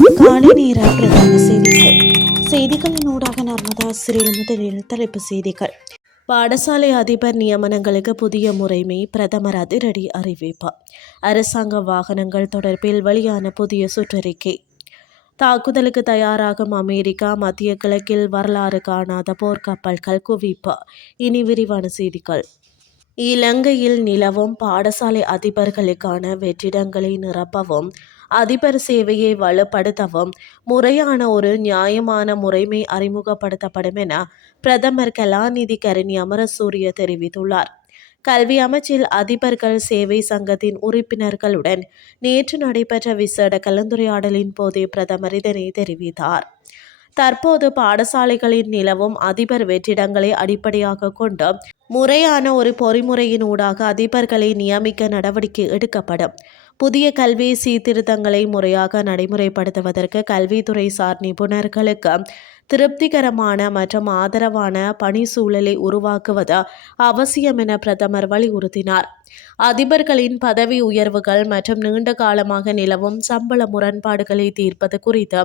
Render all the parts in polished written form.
காலை நேர பிரதான செய்திகள். செய்திகளின் ஊடாக நர்மதா சிறில் முதலில் தலைப்பு செய்திகள். பாடசாலை அதிபர் நியமனங்களுக்கு புதிய முறைமை, பிரதமர் அதிரடி அறிவிப்பு. அரசாங்க வாகனங்கள் தொடர்பில் வெளியான புதிய சுற்றறிக்கை. தாக்குதலுக்கு தயாராகும் அமெரிக்கா, மத்திய கிழக்கில் வரலாறு காணாத போர்க்கப்பல்கள் குவிப்பு. இனி விரிவான செய்திகள். இலங்கையில் நிலவும் பாடசாலை அதிபர்களுக்கான வெற்றிடங்களை நிரப்பவும், அதிபர் சேவையை வலுப்படுத்தவும் முறையான ஒரு நியாயமான முறைமை அறிமுகப்படுத்தப்படும் என பிரதமர் கலாநிதி கரணி அமரசூரிய தெரிவித்துள்ளார். கல்வி அமைச்சில் அதிபர்கள் சேவை சங்கத்தின் உறுப்பினர்களுடன் நேற்று நடைபெற்ற விசேட கலந்துரையாடலின் போதே பிரதமர் இதனை தெரிவித்தார். தற்போது பாடசாலைகளில் நிலவும் அதிபர் வெற்றிடங்களை அடிப்படையாக கொண்டு முறையான ஒரு பொறிமுறையின் ஊடாக அதிபர்களை நியமிக்க நடவடிக்கை எடுக்கப்படும். புதிய கல்வி சீர்திருத்தங்களை முறையாக நடைமுறைப்படுத்துவதற்கு கல்வித்துறை சார் நிபுணர்களுக்கு திருப்திகரமான மற்றும் ஆதரவான பணி சூழலை உருவாக்குவது அவசியம் என பிரதமர் வலியுறுத்தினார். அதிபர்களின் பதவி உயர்வுகள் மற்றும் நீண்ட காலமாக நிலவும் சம்பள முரண்பாடுகளை தீர்ப்பது குறித்து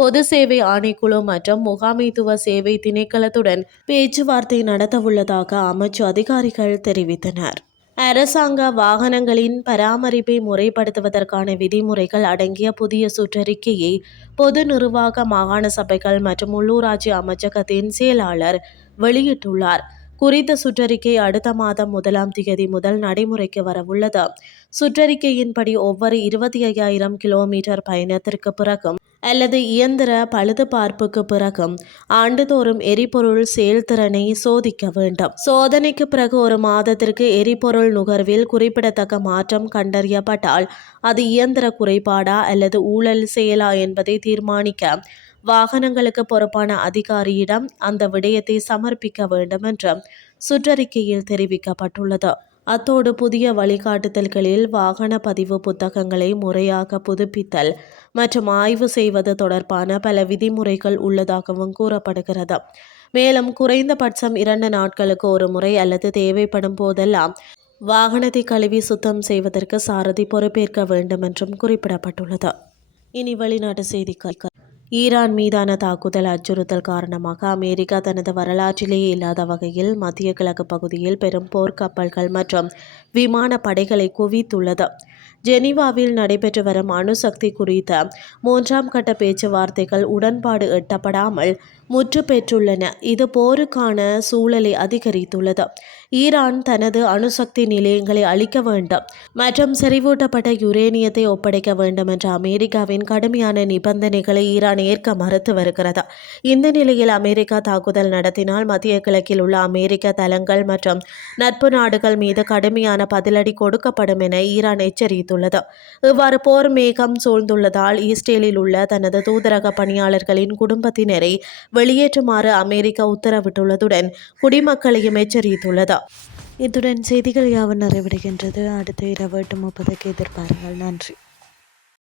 பொது சேவை ஆணைக்குழு மற்றும் முகாமைத்துவ சேவை திணைக்களத்துடன் பேச்சுவார்த்தை நடத்தவுள்ளதாக அமைச்சு அதிகாரிகள் தெரிவித்தனர். அரசாங்க வாகனங்களின் பராமரிப்பை முறைப்படுத்துவதற்கான விதிமுறைகள் அடங்கிய புதிய சுற்றறிக்கையை பொது நிர்வாக மாகாண சபைகள் மற்றும் உள்ளூராட்சி அமைச்சகத்தின் செயலாளர் வெளியிட்டுள்ளார். குறித்த சுற்றறிக்கை அடுத்த மாதம் 1ஆம் தேதி முதல் நடைமுறைக்கு வரவுள்ளது. சுற்றறிக்கையின்படி ஒவ்வொரு 25,000 கிலோமீட்டர் பயணத்திற்கு பிறகும் அல்லது இயந்திர பழுதுபார்ப்புக்கு பிறகும் ஆண்டுதோறும் எரிபொருள் செயல்திறனை சோதிக்க வேண்டும். சோதனைக்கு பிறகு ஒரு மாதத்திற்கு எரிபொருள் நுகர்வில் குறிப்பிடத்தக்க மாற்றம் கண்டறியப்பட்டால் அது இயந்திர குறைபாடா அல்லது ஊழல் செயலா என்பதை தீர்மானிக்க வாகனங்களுக்கு பொறுப்பான அதிகாரியிடம் அந்த விடயத்தை சமர்ப்பிக்க வேண்டும் என்று சுற்றறிக்கையில் தெரிவிக்கப்பட்டுள்ளது. அத்தோடு புதிய வழிகாட்டுதல்களில் வாகன பதிவு புத்தகங்களை முறையாக புதுப்பித்தல் மற்றும் ஆய்வு செய்வது தொடர்பான பல விதிமுறைகள் உள்ளதாகவும் கூறப்படுகிறது. மேலும் குறைந்தபட்சம் 2 நாட்களுக்கு ஒரு முறை அல்லது தேவைப்படும் போதெல்லாம் வாகனத்தை கழுவி சுத்தம் செய்வதற்கு சாரதி பொறுப்பேற்க வேண்டும் என்றும் குறிப்பிடப்பட்டுள்ளது. இனி வெளிநாட்டு செய்திகள். ஈரான் மீதான தாக்குதல் அச்சுறுத்தல் காரணமாக அமெரிக்கா தனது வரலாற்றிலேயே இல்லாத வகையில் மத்திய கிழக்கு பகுதியில் பெரும் போர்க்கப்பல்கள் மற்றும் விமான படைகளை குவித்துள்ளது. ஜெனீவாவில் நடைபெற்று வரும் அணுசக்தி குறித்த 3ஆம் கட்ட பேச்சுவார்த்தைகள் உடன்பாடு எட்டப்படாமல் முற்று பெற்றுள்ளன. இது போருக்கான சூழலை அதிகரித்துள்ளது. ஈரான் தனது அணுசக்தி நிலையங்களை அழிக்க வேண்டும் மற்றும் செறிவூட்டப்பட்ட யுரேனியத்தை ஒப்படைக்க வேண்டும் என்ற அமெரிக்காவின் கடுமையான நிபந்தனைகளை ஈரான் ஏற்க மறுத்து வருகிறது. இந்த நிலையில் அமெரிக்கா தாக்குதல் நடத்தினால் மத்திய கிழக்கில் உள்ள அமெரிக்க தளங்கள் மற்றும் நட்பு நாடுகள் மீது கடுமையான பதிலடி கொடுக்கப்படும் என ஈரான் எச்சரித்துள்ளது. இவ்வாறு போர் மேகம் சூழ்ந்துள்ளதால் இஸ்ரேலில் உள்ள தனது தூதரக பணியாளர்களின் குடும்பத்தினரை வெளியேற்றுமாறு அமெரிக்கா உத்தரவிட்டுள்ளதுடன் குடிமக்களையும் எச்சரித்துள்ளது. இத்துடன் செய்திகள் யாவும் நிறைவடைகின்றது. அடுத்த இரவு 8:30 எதிர்பாருங்கள். நன்றி.